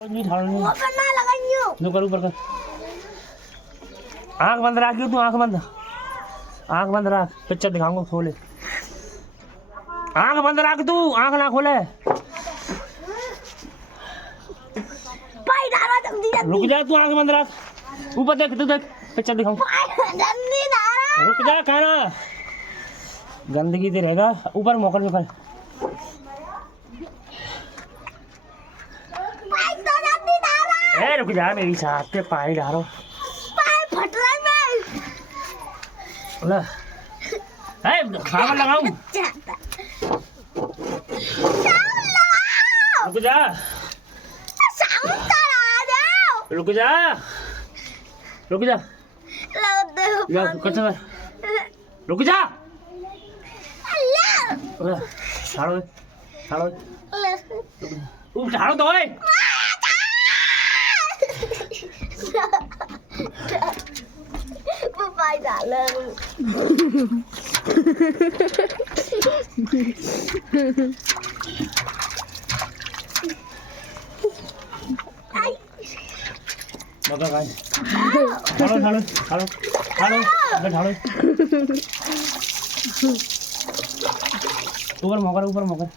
नहीं ठाड़ नहीं ऊपर ना लगाइयो नो कर ऊपर कर आंख बंद रखियो तू आंख बंद रख पिक्चर दिखाऊंगा खोले आंख बंद रख तू आंख ना खोले पाई डालो जल्दी जल्दी रुक जा तू आंख बंद रख ऊपर देख तू देख पिक्चर दिखाऊं जल्दी डालो रुक जा खाना गंदगी दे रहेगा ऊपर मोकर में कर पाई तो जल्दी डालो ए रुक जा मेरी साथ पे पानी डालो पाई फट रहा है ले ए खाना लगाऊं रुक जा रुक जा रुक जा या कच्चा रुक जा ठाड़ो ठाड़ो ठाड़ो तो ओए पाई डालो मगर खाए ठाड़ो ठाड़ो ठाड़ो ठाड़ो अबे ठाड़ो ऊपर मगर